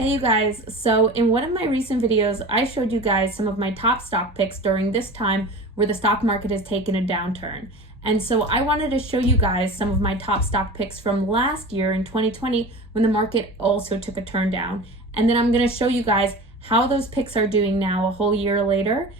Hey you guys, so in one of my recent videos, I showed you guys some of my top stock picks during this time where the stock market has taken a downturn. And so I wanted to show you guys some of my top stock picks from last year in 2020 when the market also took a turn down. And then I'm going to show you guys how those picks are doing now a whole year later,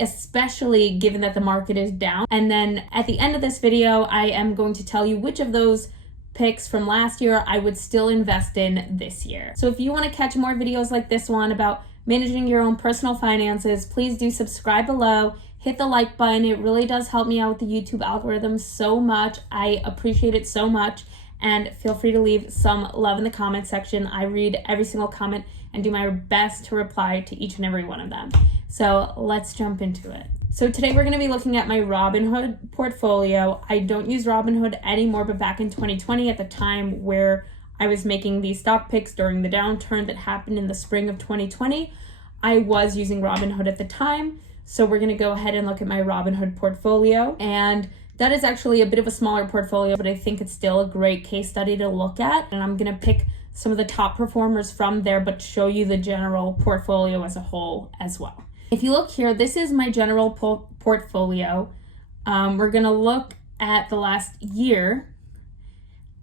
especially given that the market is down. And then at the end of this video, I am going to tell you which of those picks from last year I would still invest in this year. So if you want to catch more videos like this one about managing your own personal finances, please do subscribe below, hit the like button. It really does help me out with the YouTube algorithm so much. I appreciate it so much. And feel free to leave some love in the comment section. I read every single comment and do my best to reply to each and every one of them. So let's jump into it. So today we're going to be looking at my Robinhood portfolio. I don't use Robinhood anymore, but back in 2020 at the time where I was making these stock picks during the downturn that happened in the spring of 2020, I was using Robinhood at the time. So we're going to go ahead and look at my Robinhood portfolio. And that is actually a bit of a smaller portfolio, but I think it's still a great case study to look at. And I'm going to pick some of the top performers from there, but show you the general portfolio as a whole as well. If you look here, this is my general portfolio. We're going to look at the last year,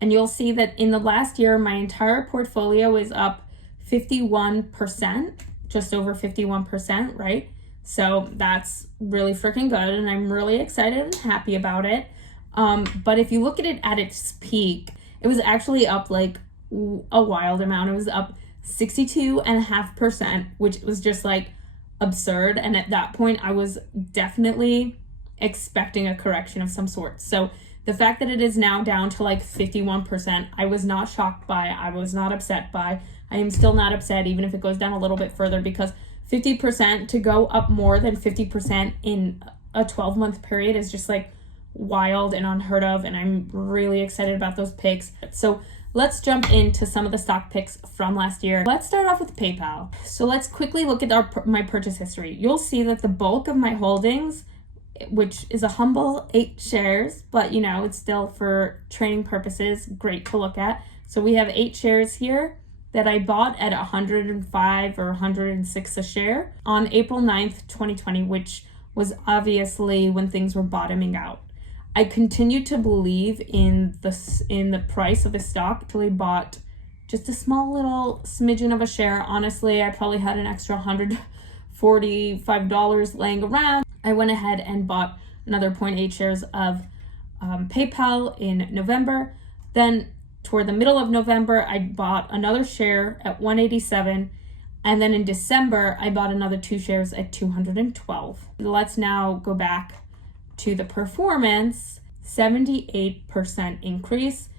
and you'll see that in the last year, my entire portfolio is up 51%, just over 51%, right? So that's really freaking good, and I'm really excited and happy about it. But if you look at it at its peak, it was actually up like a wild amount. It was up 62.5%, which was just like absurd. And at that point, I was definitely expecting a correction of some sort. So the fact that it is now down to like 51%, I was not shocked by, I was not upset by. I am still not upset even if it goes down a little bit further, because 50% to go up more than 50% in a 12-month period is just like wild and unheard of. And I'm really excited about those picks. So let's jump into some of the stock picks from last year. Let's start off with PayPal. So let's quickly look at my purchase history. You'll see that the bulk of my holdings, which is a humble 8 shares, but you know, it's still for training purposes, great to look at. So we have 8 shares here that I bought at 105 or 106 a share on April 9th, 2020, which was obviously when things were bottoming out. I continued to believe in the price of the stock till I bought just a small little smidgen of a share. Honestly, I probably had an extra $145 laying around. I went ahead and bought another 0.8 shares of PayPal in November. Then toward the middle of November, I bought another share at 187. And then in December, I bought another 2 shares at 212. Let's now go back to the performance. 78% increase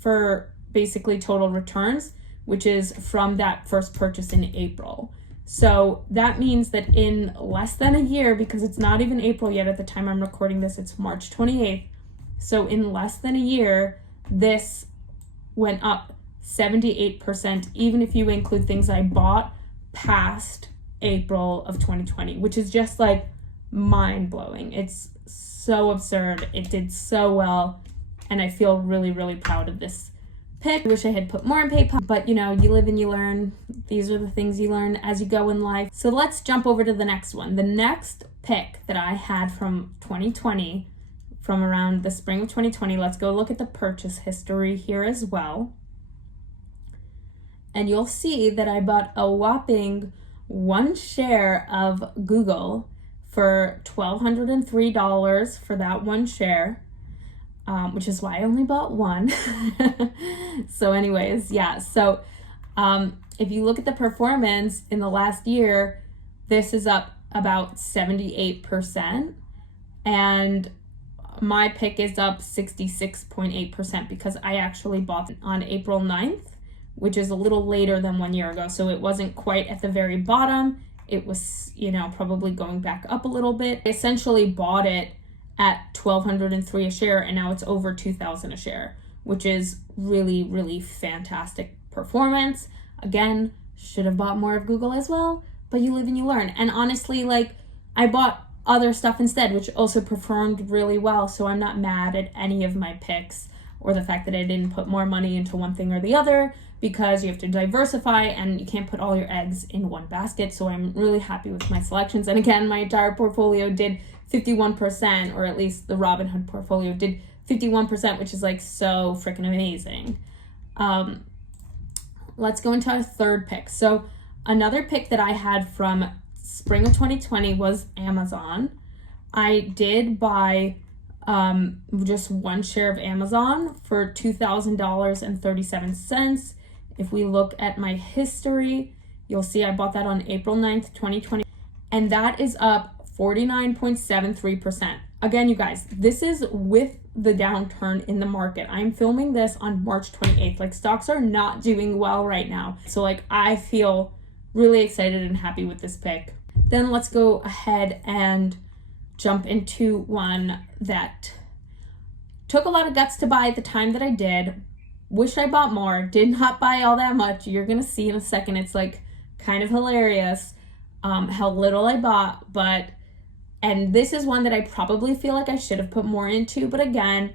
for basically total returns, which is from that first purchase in April. So that means that in less than a year, because it's not even April yet at the time I'm recording this, it's March 28th. So in less than a year, this went up 78%, even if you include things I bought past April of 2020, which is just like mind-blowing. It's so absurd. It did so well, and I feel really, really proud of this pick. I wish I had put more in PayPal, but you know, you live and you learn. These are the things you learn as you go in life. So let's jump over to the next one. The next pick that I had from 2020, from around the spring of 2020, let's go look at the purchase history here as well. And you'll see that I bought a whopping 1 share of Google for $1,203 for that 1 share, which is why I only bought 1. So anyways, yeah. So if you look at the performance in the last year, this is up about 78%. And my pick is up 66.8% because I actually bought it on April 9th, which is a little later than 1 year ago. So it wasn't quite at the very bottom. It was, you know, probably going back up a little bit. I essentially bought it at $1,203 a share, and now it's over $2,000 a share, which is really, really fantastic performance. Again, should have bought more of Google as well, but you live and you learn. And honestly, like, I bought other stuff instead, which also performed really well, so I'm not mad at any of my picks. or the fact that I didn't put more money into one thing or the other, because you have to diversify and you can't put all your eggs in one basket. So I'm really happy with my selections. And again, my entire portfolio did 51%, or at least the Robinhood portfolio did 51%, which is like so freaking amazing. Let's go into our third pick. So another pick that I had from spring of 2020 was Amazon. I did buy just one share of Amazon for $2,000.37. If we look at my history, you'll see I bought that on April 9th, 2020, and that is up 49.73%. Again, you guys, this is with the downturn in the market. I'm filming this on March 28th. Like, stocks are not doing well right now. So like, I feel really excited and happy with this pick. Then let's go ahead and jump into one that took a lot of guts to buy at the time that I did. Wish I bought more. Did not buy all that much. You're gonna see in a second. It's like kind of hilarious how little I bought, and this is one that I probably feel like I should have put more into, but again,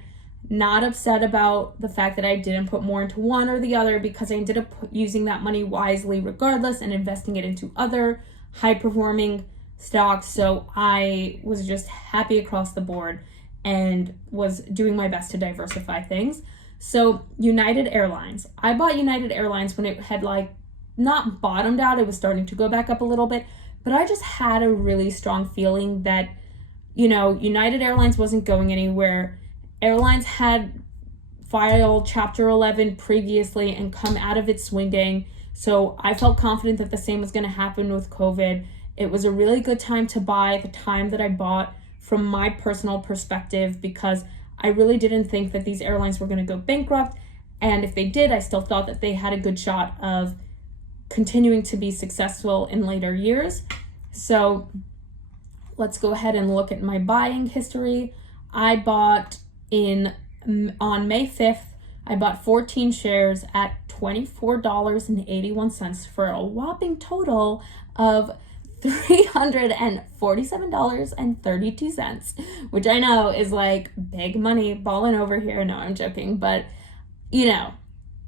not upset about the fact that I didn't put more into one or the other, because I ended up using that money wisely regardless and investing it into other high-performing stocks. So I was just happy across the board and was doing my best to diversify things. So United Airlines. I bought United Airlines when it had like not bottomed out. It was starting to go back up a little bit, but I just had a really strong feeling that, you know, United Airlines wasn't going anywhere. Airlines had filed Chapter 11 previously and come out of it swinging. So I felt confident that the same was going to happen with COVID. It was a really good time to buy at the time that I bought from my personal perspective, because I really didn't think that these airlines were going to go bankrupt. And if they did, I still thought that they had a good shot of continuing to be successful in later years. So let's go ahead and look at my buying history. I bought on May 5th, I bought 14 shares at $24.81 for a whopping total of $347.32, which I know is like big money balling over here. No, I'm joking. But, you know,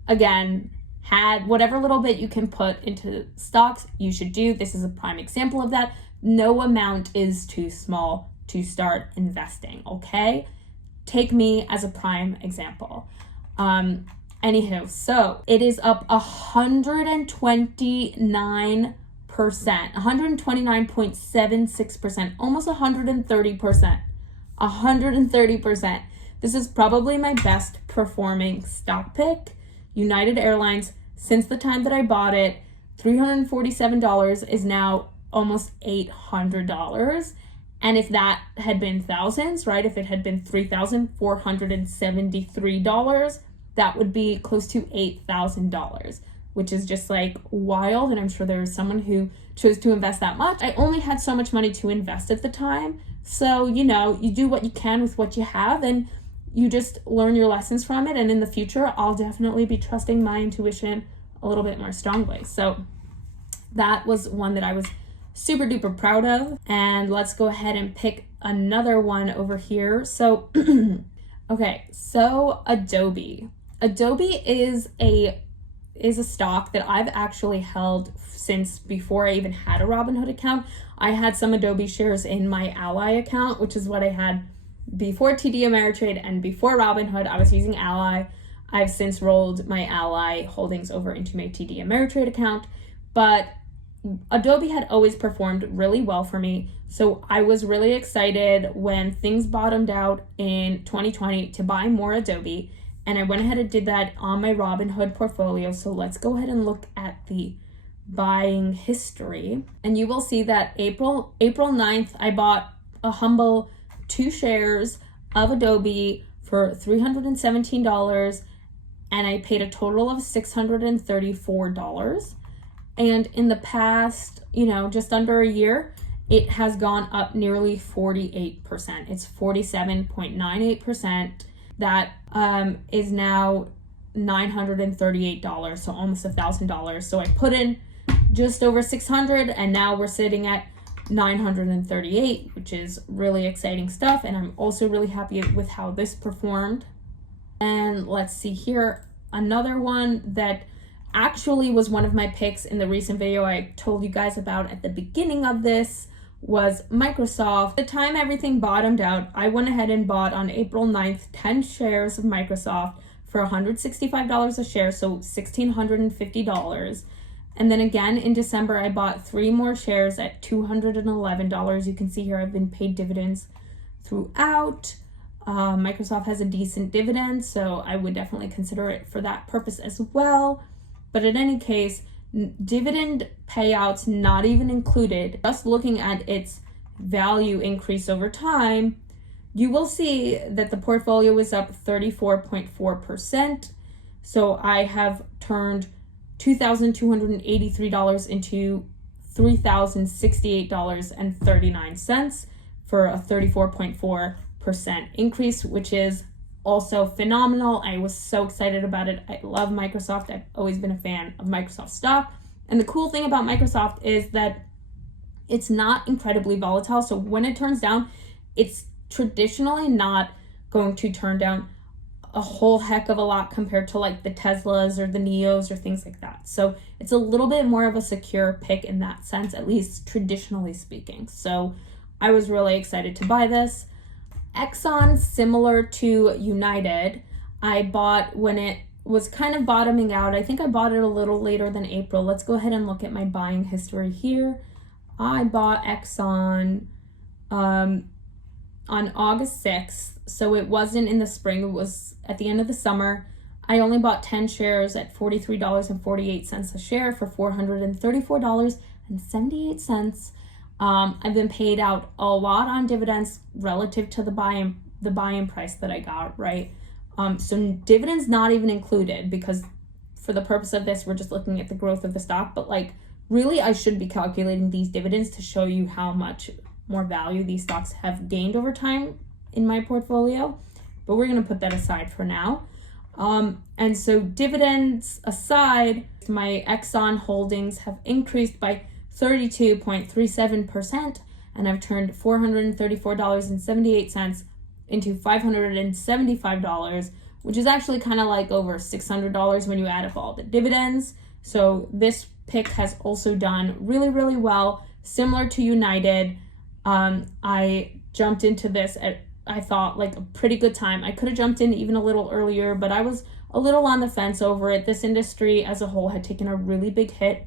again, had whatever little bit you can put into stocks, you should do. This is a prime example of that. No amount is too small to start investing, okay? Take me as a prime example. Anywho, so it is up 129%, 129.76%, almost 130%. 130%. This is probably my best performing stock pick. United Airlines, since the time that I bought it, $347 is now almost $800. And if that had been thousands, right? If it had been $3,473, that would be close to $8,000, which is just like wild. And I'm sure there's someone who chose to invest that much. I only had so much money to invest at the time. So, you know, you do what you can with what you have, and you just learn your lessons from it. And in the future, I'll definitely be trusting my intuition a little bit more strongly. So that was one that I was super duper proud of. And let's go ahead and pick another one over here. So, okay, so Adobe. Adobe is a stock that I've actually held since before I even had a Robinhood account. I had some Adobe shares in my Ally account, which is what I had before TD Ameritrade and before Robinhood. I was using Ally. I've since rolled my Ally holdings over into my TD Ameritrade account, but Adobe had always performed really well for me. So I was really excited when things bottomed out in 2020 to buy more Adobe. And I went ahead and did that on my Robinhood portfolio. So let's go ahead and look at the buying history. And you will see that April 9th, I bought a humble 2 shares of Adobe for $317. And I paid a total of $634. And in the past, just under a year, it has gone up nearly 48%. It's 47.98%. That is now $938, so almost $1,000. So I put in just over $600, and now we're sitting at $938, which is really exciting stuff. And I'm also really happy with how this performed. And let's see here, another one that actually was one of my picks in the recent video I told you guys about at the beginning of this was Microsoft. The time everything bottomed out, I went ahead and bought on April 9th 10 shares of Microsoft for $165 a share, so $1,650. And then again in December, I bought 3 more shares at $211. You can see here I've been paid dividends throughout. Microsoft has a decent dividend, so I would definitely consider it for that purpose as well. But in any case, dividend payouts not even included, just looking at its value increase over time, you will see that the portfolio is up 34.4%. So I have turned $2,283 into $3,068.39 for a 34.4% increase, which is also phenomenal. I was so excited about it. I love Microsoft. I've always been a fan of Microsoft stock. And the cool thing about Microsoft is that it's not incredibly volatile. So when it turns down, it's traditionally not going to turn down a whole heck of a lot compared to like the Teslas or the Neos or things like that. So it's a little bit more of a secure pick in that sense, at least traditionally speaking. So I was really excited to buy this. Exxon, similar to United, I bought when it was kind of bottoming out. I think I bought it a little later than April. Let's go ahead and look at my buying history here. I bought Exxon on August 6th, so it wasn't in the spring, it was at the end of the summer. I only bought 10 shares at $43.48 a share for $434.78. I've been paid out a lot on dividends relative to the buy-in price that I got, right? So dividends not even included, because for the purpose of this, we're just looking at the growth of the stock. But like, really, I should be calculating these dividends to show you how much more value these stocks have gained over time in my portfolio. But we're going to put that aside for now. And so dividends aside, my Exxon holdings have increased by 32.37%, and I've turned $434.78 into $575, which is actually kind of like over $600 when you add up all the dividends. So this pick has also done really, really well, similar to United. I jumped into this at, I thought, like a pretty good time. I could have jumped in even a little earlier, but I was a little on the fence over it. This industry as a whole had taken a really big hit.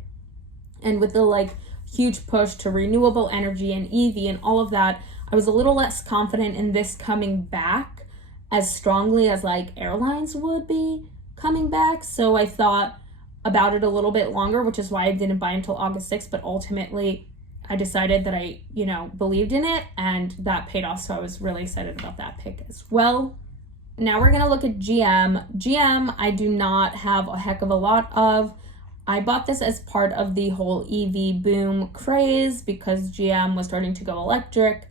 And with the like huge push to renewable energy and EV and all of that, I was a little less confident in this coming back as strongly as like airlines would be coming back. So I thought about it a little bit longer, which is why I didn't buy until August 6th. But ultimately, I decided that I, believed in it, and that paid off. So I was really excited about that pick as well. Now we're going to look at GM. GM, I do not have a heck of a lot of. I bought this as part of the whole EV boom craze because GM was starting to go electric.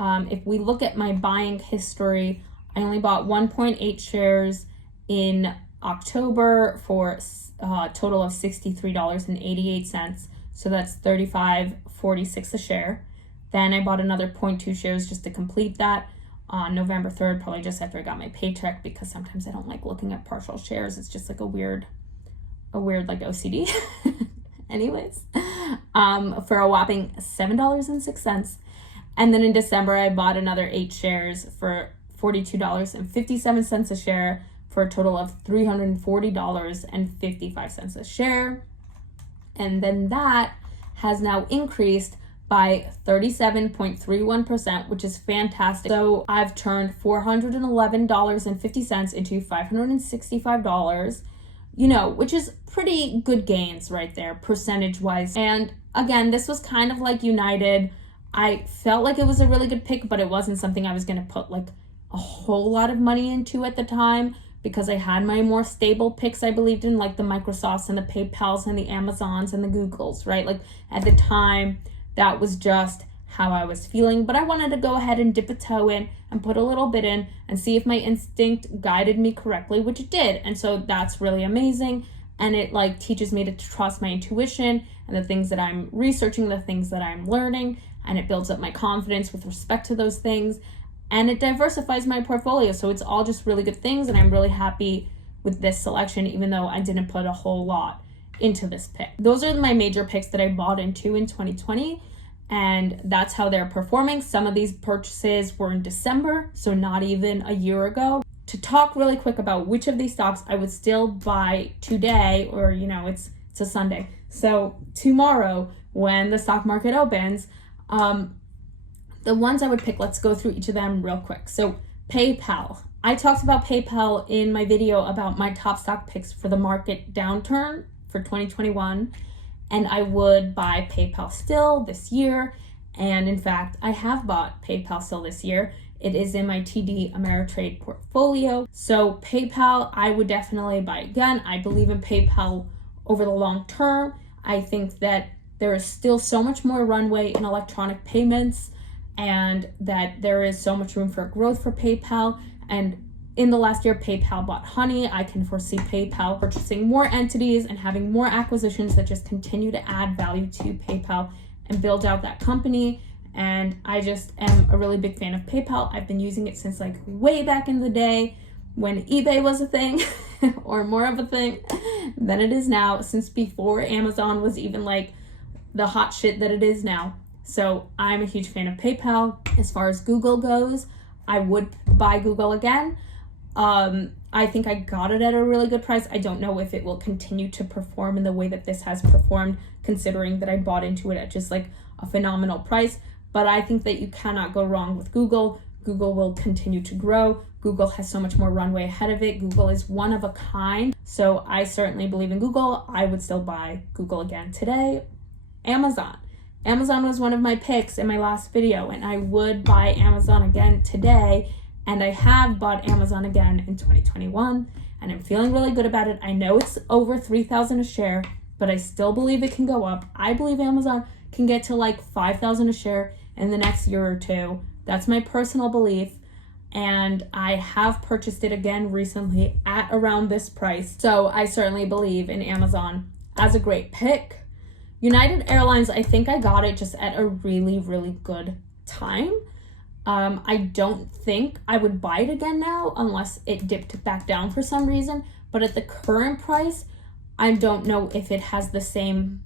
If we look at my buying history, I only bought 1.8 shares in October for a total of $63.88. So that's $35.46 a share. Then I bought another 0.2 shares just to complete that on November 3rd, probably just after I got my paycheck, because sometimes I don't like looking at partial shares. It's just like a weird like OCD. Anyways, for a whopping $7.06. And then in December, I bought another 8 shares for $42.57 a share for a total of $340.55 a share. And then that has now increased by 37.31%, which is fantastic. So I've turned $411.50 into $565, which is pretty good gains right there, percentage-wise. And again, this was kind of like United. I felt like it was a really good pick, but it wasn't something I was going to put like a whole lot of money into at the time, because I had my more stable picks I believed in, like the Microsofts and the PayPals and the Amazons and the Googles, right? Like at the time, that was just how I was feeling. But I wanted to go ahead and dip a toe in and put a little bit in and see if my instinct guided me correctly, which it did. And so that's really amazing. And it like teaches me to trust my intuition and the things that I'm researching, the things that I'm learning, and it builds up my confidence with respect to those things. and it diversifies my portfolio. So it's all just really good things, and I'm really happy with this selection, even though I didn't put a whole lot into this pick. Those are my major picks that I bought into in 2020, and that's how they're performing. Some of these purchases were in December, so not even a year ago. To talk really quick about which of these stocks I would still buy today, or it's a Sunday, so tomorrow when the stock market opens, the ones I would pick, let's go through each of them real quick. So PayPal. I talked about PayPal in my video about my top stock picks for the market downturn for 2021, and I would buy PayPal still this year. And in fact, I have bought PayPal still this year. It is in my TD Ameritrade portfolio. So PayPal, I would definitely buy again. I believe in PayPal over the long term. I think that there is still so much more runway in electronic payments, and that there is so much room for growth for PayPal. And in the last year, PayPal bought Honey. I can foresee PayPal purchasing more entities and having more acquisitions that just continue to add value to PayPal and build out that company. And I just am a really big fan of PayPal. I've been using it since like way back in the day when eBay was a thing or more of a thing than it is now, since before Amazon was even like the hot shit that it is now. So I'm a huge fan of PayPal. As far as Google goes, I would buy Google again. I think I got it at a really good price. I don't know if it will continue to perform in the way that this has performed, considering that I bought into it at just like a phenomenal price. But I think that you cannot go wrong with Google. Google will continue to grow. Google has so much more runway ahead of it. Google is one of a kind. So I certainly believe in Google. I would still buy Google again today. Amazon. Amazon was one of my picks in my last video, and I would buy Amazon again today. And I have bought Amazon again in 2021, and I'm feeling really good about it. I know it's over $3,000 a share, but I still believe it can go up. I believe Amazon can get to like $5,000 a share in the next year or two. That's my personal belief. And I have purchased it again recently at around this price. So I certainly believe in Amazon as a great pick. United Airlines, I think I got it just at a really, really good time. I don't think I would buy it again now unless it dipped back down for some reason. But at the current price, I don't know if it has the same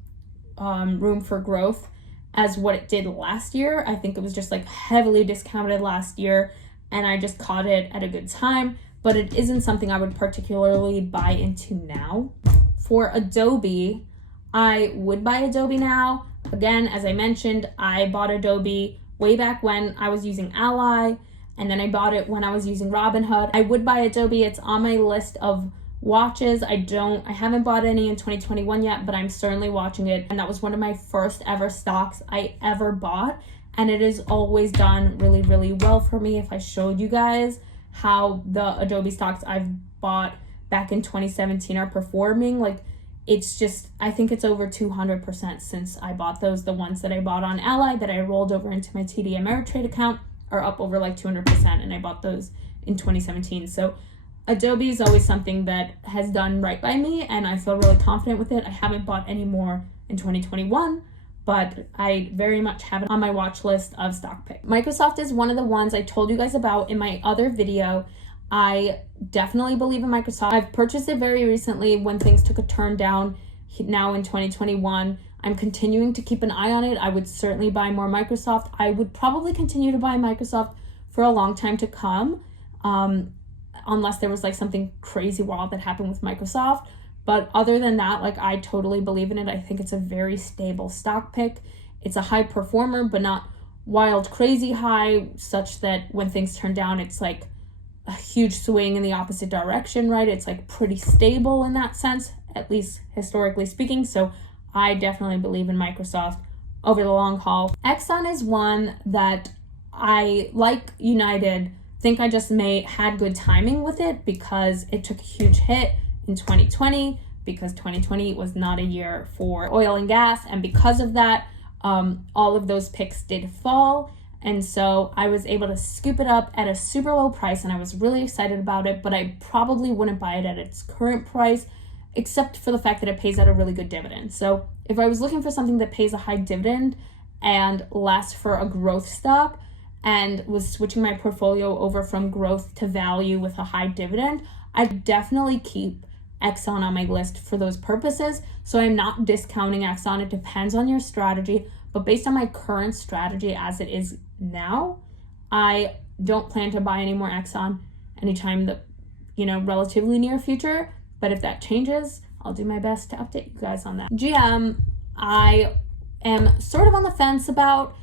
room for growth as what it did last year. I think it was just like heavily discounted last year, and I just caught it at a good time. But it isn't something I would particularly buy into now. For Adobe, I would buy Adobe now. Again, as I mentioned, I bought Adobe way back when I was using Ally, and then I bought it when I was using Robinhood. I would buy Adobe. It's on my list of watches. I haven't bought any in 2021 yet, but I'm certainly watching it. And that was one of my first ever stocks I ever bought. And it has always done really, really well for me. If I showed you guys how the Adobe stocks I've bought back in 2017 are performing, like, it's just, I think it's over 200% since I bought those. The ones that I bought on Ally that I rolled over into my TD Ameritrade account are up over like 200%, and I bought those in 2017. So Adobe is always something that has done right by me, and I feel really confident with it. I haven't bought any more in 2021, but I very much have it on my watch list of stock picks. Microsoft is one of the ones I told you guys about in my other video. I definitely believe in Microsoft. I've purchased it very recently when things took a turn down now in 2021. I'm continuing to keep an eye on it. I would certainly buy more Microsoft. I would probably continue to buy Microsoft for a long time to come, unless there was like something crazy wild that happened with Microsoft. But other than that, like, I totally believe in it. I think it's a very stable stock pick. It's a high performer, but not wild, crazy high, such that when things turn down, it's like a huge swing in the opposite direction, right? It's like pretty stable in that sense, at least historically speaking. So I definitely believe in Microsoft over the long haul. Exxon is one that I, like United, think I just had good timing with it because it took a huge hit in 2020, because 2020 was not a year for oil and gas. And because of that, all of those picks did fall. And so I was able to scoop it up at a super low price, and I was really excited about it, but I probably wouldn't buy it at its current price, except for the fact that it pays out a really good dividend. So if I was looking for something that pays a high dividend and lasts for a growth stock, and was switching my portfolio over from growth to value with a high dividend, I'd definitely keep Exxon on my list for those purposes. So I'm not discounting Exxon. It depends on your strategy, but based on my current strategy as it is now, I don't plan to buy any more Exxon anytime the relatively near future. But if that changes, I'll do my best to update you guys on that. GM, I am sort of on the fence about.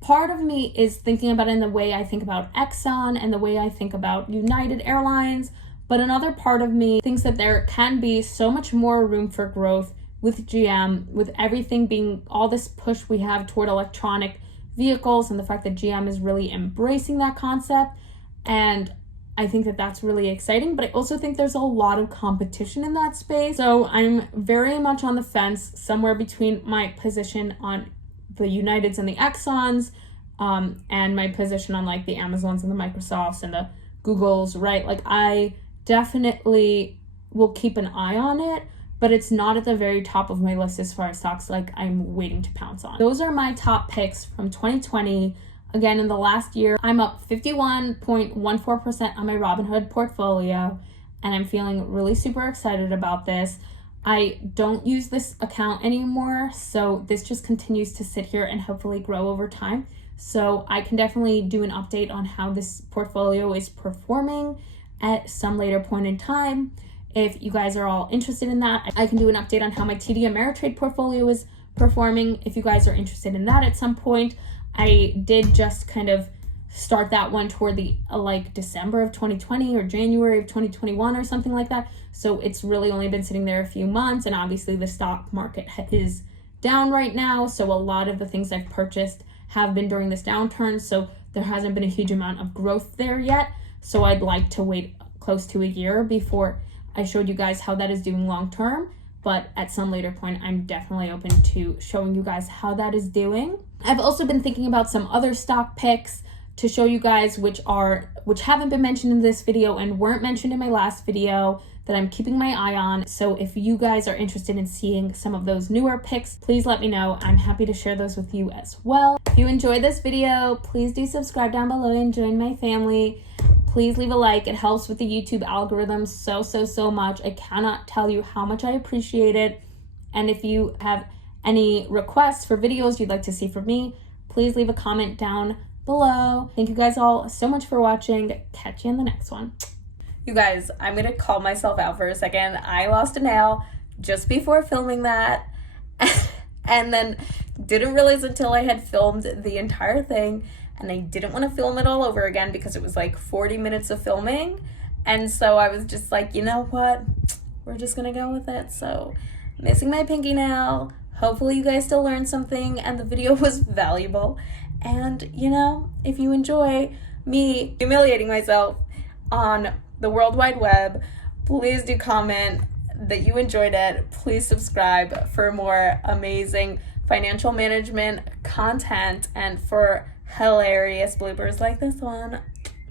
Part of me is thinking about it in the way I think about Exxon and the way I think about United Airlines, but another part of me thinks that there can be so much more room for growth with GM, with everything being all this push we have toward electronic vehicles and the fact that GM is really embracing that concept. And I think that that's really exciting, but I also think there's a lot of competition in that space. So I'm very much on the fence, somewhere between my position on the Uniteds and the Exxons, and my position on like the Amazons and the Microsofts and the Googles, right? Like I definitely will keep an eye on it, but it's not at the very top of my list as far as stocks like I'm waiting to pounce on. Those are my top picks from 2020. Again, in the last year, I'm up 51.14% on my Robinhood portfolio, and I'm feeling really super excited about this. I don't use this account anymore, so this just continues to sit here and hopefully grow over time. So I can definitely do an update on how this portfolio is performing at some later point in time. If you guys are all interested in that, I can do an update on how my TD Ameritrade portfolio is performing. If you guys are interested in that at some point, I did just kind of start that one toward the December of 2020 or January of 2021 or something like that. So it's really only been sitting there a few months, and obviously the stock market is down right now. So a lot of the things I've purchased have been during this downturn. So there hasn't been a huge amount of growth there yet. So I'd like to wait close to a year before I showed you guys how that is doing long term. But at some later point, I'm definitely open to showing you guys how that is doing. I've also been thinking about some other stock picks to show you guys which haven't been mentioned in this video and weren't mentioned in my last video that I'm keeping my eye on. So if you guys are interested in seeing some of those newer picks, please let me know. I'm happy to share those with you as well. If you enjoyed this video, please do subscribe down below and join my family. Please leave a like. It helps with the YouTube algorithm so much. I cannot tell you how much I appreciate it. And if you have any requests for videos you'd like to see from me, please leave a comment down below. Thank you guys all so much for watching. Catch you in the next one. You guys, I'm gonna call myself out for a second. I lost a nail just before filming that and then didn't realize until I had filmed the entire thing, and I didn't want to film it all over again because it was like 40 minutes of filming. And so I was just like, you know what? We're just gonna go with it. So missing my pinky nail. Hopefully you guys still learned something and the video was valuable. And if you enjoy me humiliating myself on the World Wide Web, please do comment that you enjoyed it. Please subscribe for more amazing financial management content and for hilarious bloopers like this one.